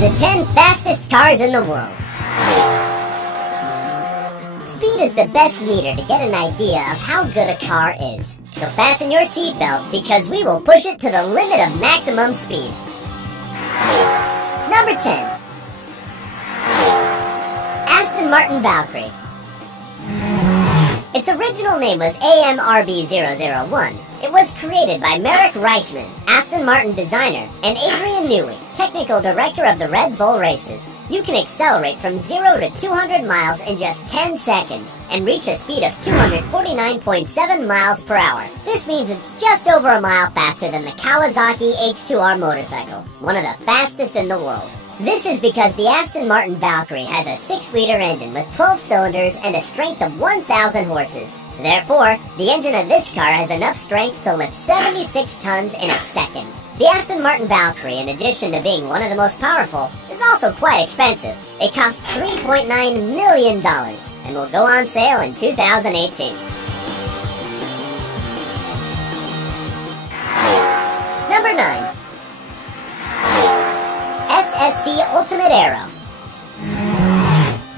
The 10 fastest cars in the world. Speed is the best meter to get an idea of how good a car is. So fasten your seatbelt because we will push it to the limit of maximum speed. Number 10. Aston Martin Valkyrie. Its original name was AMRB001. It was created by Merrick Reichman, Aston Martin designer, and Adrian Newey, technical director of the Red Bull races. You can accelerate from 0 to 200 miles in just 10 seconds and reach a speed of 249.7 miles per hour. This means it's just over a mile faster than the Kawasaki H2R motorcycle, one of the fastest in the world. This is because the Aston Martin Valkyrie has a 6-liter engine with 12 cylinders and a strength of 1,000 horses. Therefore, the engine of this car has enough strength to lift 76 tons in a second. The Aston Martin Valkyrie, in addition to being one of the most powerful, is also quite expensive. It costs $3.9 million and will go on sale in 2018. Number 9. SSC Ultimate Aero.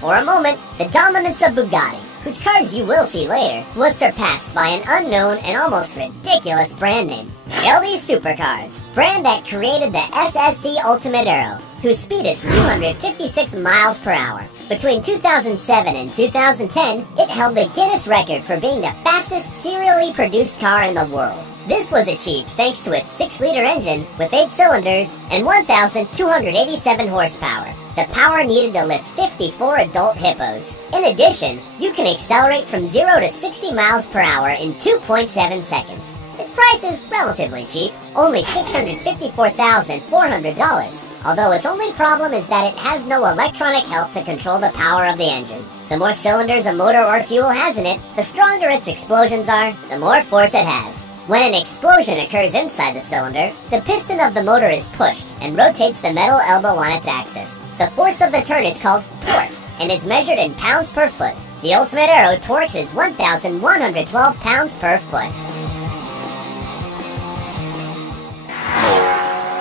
For a moment, the dominance of Bugatti, whose cars you will see later, was surpassed by an unknown and almost ridiculous brand name, Shelby Supercars, brand that created the SSC Ultimate Aero, whose speed is 256 miles per hour. Between 2007 and 2010, it held the Guinness record for being the fastest serially produced car in the world. This was achieved thanks to its 6-liter engine with 8 cylinders and 1,287 horsepower, the power needed to lift 54 adult hippos. In addition, you can accelerate from 0 to 60 miles per hour in 2.7 seconds. Its price is relatively cheap, only $654,400, although its only problem is that it has no electronic help to control the power of the engine. The more cylinders a motor or fuel has in it, the stronger its explosions are, the more force it has. When an explosion occurs inside the cylinder, the piston of the motor is pushed and rotates the metal elbow on its axis. The force of the turn is called torque and is measured in pounds per foot. The Ultimate Aero torque is 1,112 pounds per foot.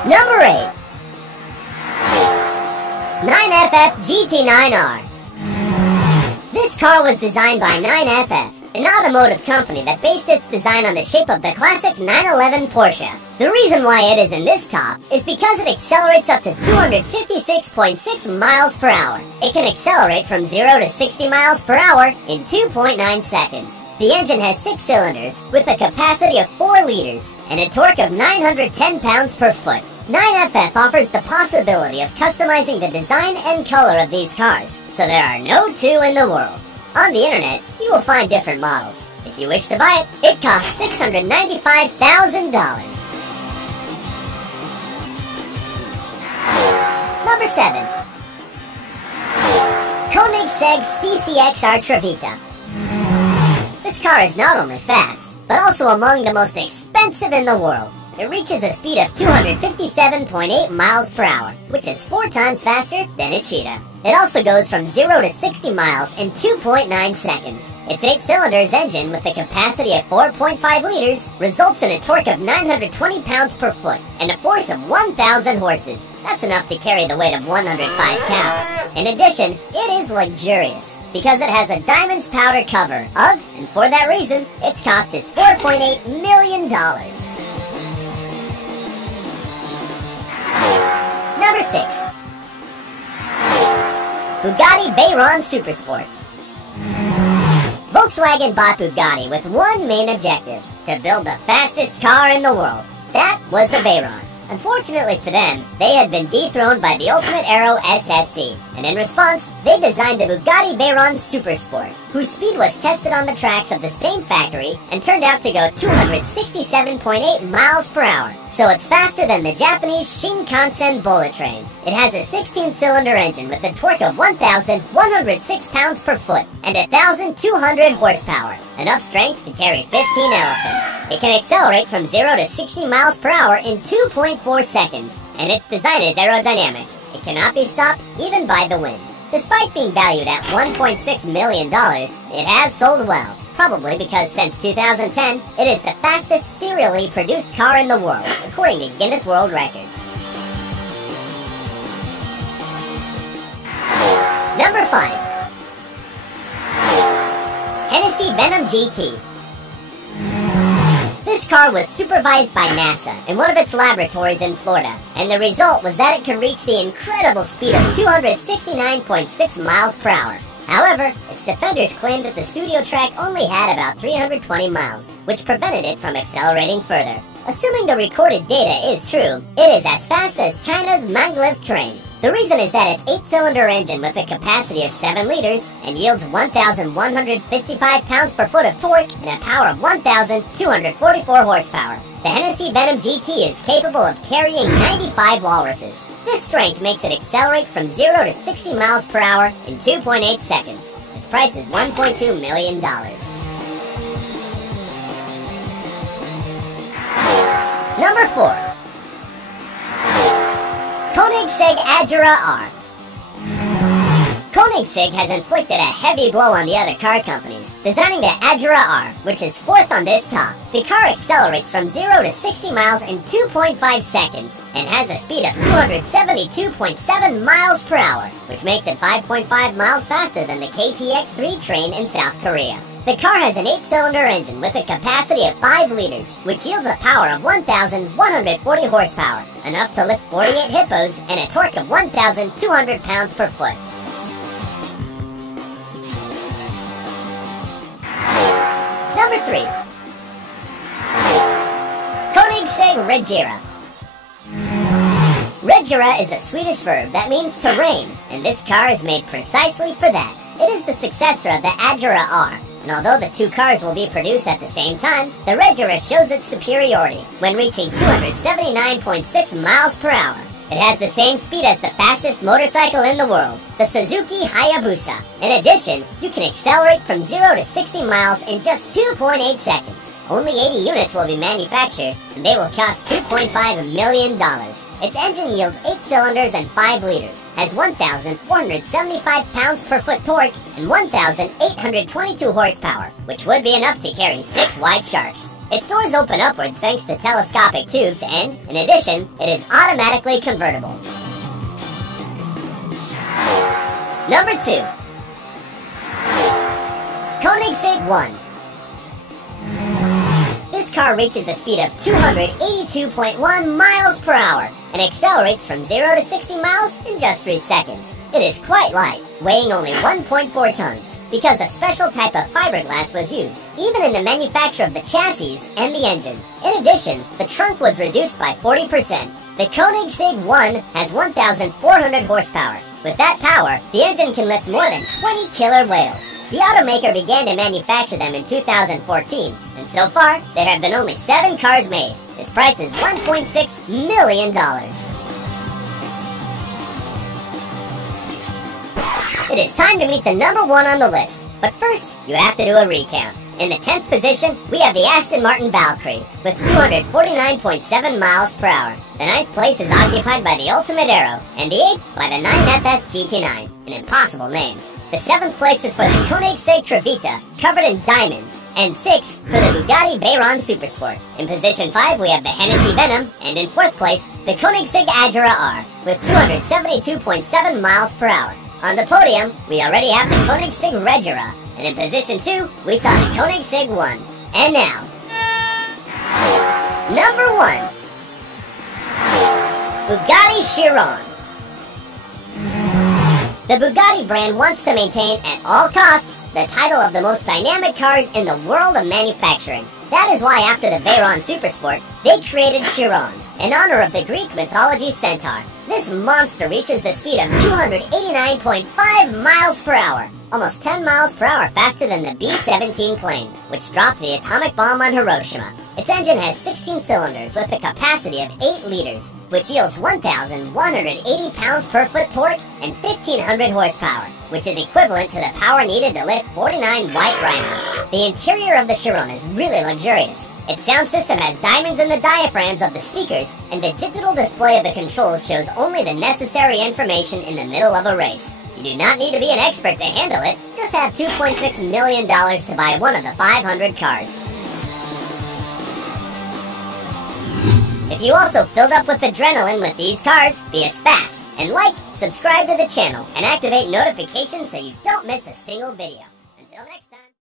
Number 8. 9FF GT9R. This car was designed by 9FF, an automotive company that based its design on the shape of the classic 911 Porsche. The reason why it is in this top is because it accelerates up to 256.6 miles per hour. It can accelerate from 0 to 60 miles per hour in 2.9 seconds. The engine has 6 cylinders with a capacity of 4 liters and a torque of 910 pounds per foot. 9FF offers the possibility of customizing the design and color of these cars, so there are no two in the world. On the internet, you will find different models. If you wish to buy it, it costs $695,000. Number 7. KOENIGSEGG CCXR Trevita. This car is not only fast, but also among the most expensive in the world. It reaches a speed of 257.8 miles per hour, which is 4 times faster than a Cheetah. It also goes from 0 to 60 miles in 2.9 seconds. Its 8-cylinders engine with a capacity of 4.5 liters results in a torque of 920 pounds per foot and a force of 1,000 horses. That's enough to carry the weight of 105 cows. In addition, it is luxurious because it has a diamonds powder cover of, and for that reason, its cost is $4.8 million. Number 6. Bugatti Veyron Supersport. Volkswagen bought Bugatti with one main objective: to build the fastest car in the world. That was the Veyron. Unfortunately for them, they had been dethroned by the Ultimate Aero SSC, and in response, they designed the Bugatti Veyron Supersport, whose speed was tested on the tracks of the same factory and turned out to go 267.8 miles per hour. So it's faster than the Japanese Shinkansen bullet train. It has a 16-cylinder engine with a torque of 1,106 pounds per foot and 1,200 horsepower, enough strength to carry 15 elephants. It can accelerate from 0 to 60 miles per hour in 2.4 seconds, and its design is aerodynamic. It cannot be stopped even by the wind. Despite being valued at $1.6 million, it has sold well, probably because since 2010, it is the fastest serially produced car in the world, according to Guinness World Records. Number 5. Hennessy Venom GT. This car was supervised by NASA in one of its laboratories in Florida, and the result was that it could reach the incredible speed of 269.6 miles per hour. However, its defenders claimed that the studio track only had about 320 miles, which prevented it from accelerating further. Assuming the recorded data is true, it is as fast as China's maglev train. The reason is that its 8-cylinder engine with a capacity of 7 liters and yields 1,155 pounds per foot of torque and a power of 1,244 horsepower. The Hennessy Venom GT is capable of carrying 95 walruses. This strength makes it accelerate from 0 to 60 miles per hour in 2.8 seconds. Its price is $1.2 million. Number 4. KOENIGSEGG Agera R. KOENIGSEGG has inflicted a heavy blow on the other car companies, designing the Agera R, which is 4th on this top. The car accelerates from 0 to 60 miles in 2.5 seconds and has a speed of 272.7 miles per hour, which makes it 5.5 miles faster than the KTX-3 train in South Korea. The car has an 8-cylinder engine with a capacity of 5 liters, which yields a power of 1,140 horsepower, enough to lift 48 hippos and a torque of 1,200 pounds per foot. Number 3. KOENIGSEGG Regera. Regera is a Swedish verb that means to reign, and this car is made precisely for that. It is the successor of the Agera R, and although the two cars will be produced at the same time, the Regera shows its superiority when reaching 279.6 miles per hour. It has the same speed as the fastest motorcycle in the world, the Suzuki Hayabusa. In addition, you can accelerate from 0 to 60 miles in just 2.8 seconds. Only 80 units will be manufactured, and they will cost $2.5 million. Its engine yields 8 cylinders and 5 liters, has 1,475 pounds per foot torque, and 1,822 horsepower, which would be enough to carry 6 white sharks. Its doors open upwards thanks to telescopic tubes, and, in addition, it is automatically convertible. Number 2. KOENIGSEGG 1. This car reaches a speed of 282.1 miles per hour and accelerates from 0 to 60 miles in just 3 seconds. It is quite light, weighing only 1.4 tons, because a special type of fiberglass was used, even in the manufacture of the chassis and the engine. In addition, the trunk was reduced by 40%. The KOENIGSEGG 1 has 1,400 horsepower. With that power, the engine can lift more than 20 killer whales. The automaker began to manufacture them in 2014, and so far, there have been only 7 cars made. Its price is $1.6 million. It is time to meet the number 1 on the list, but first, you have to do a recount. In the 10th position, we have the Aston Martin Valkyrie, with 249.7 miles per hour. The 9th place is occupied by the Ultimate Arrow, and the 8th by the 9FF GT9, an impossible name. The 7th place is for the KOENIGSEGG Trevita, covered in diamonds, and 6th for the Bugatti Veyron Supersport. In position 5, we have the Hennessy Venom, and in 4th place, the KOENIGSEGG Agera R, with 272.7 miles per hour. On the podium, we already have the KOENIGSEGG Regera, and in position 2, we saw the KOENIGSEGG 1. And now, number 1, Bugatti Chiron. The Bugatti brand wants to maintain at all costs the title of the most dynamic cars in the world of manufacturing. That is why after the Veyron Supersport, they created Chiron, in honor of the Greek mythology centaur. This monster reaches the speed of 289.5 miles per hour, almost 10 miles per hour faster than the B-17 plane, which dropped the atomic bomb on Hiroshima. Its engine has 16 cylinders with a capacity of 8 liters, which yields 1,180 pounds per foot torque and 1,500 horsepower, which is equivalent to the power needed to lift 49 white rhinos. The interior of the Chiron is really luxurious. Its sound system has diamonds in the diaphragms of the speakers, and the digital display of the controls shows only the necessary information in the middle of a race. You do not need to be an expert to handle it, just have $2.6 million to buy one of the 500 cars. If you also filled up with adrenaline with these cars, be as fast And like, subscribe to the channel, and activate notifications so you don't miss a single video. Until next time.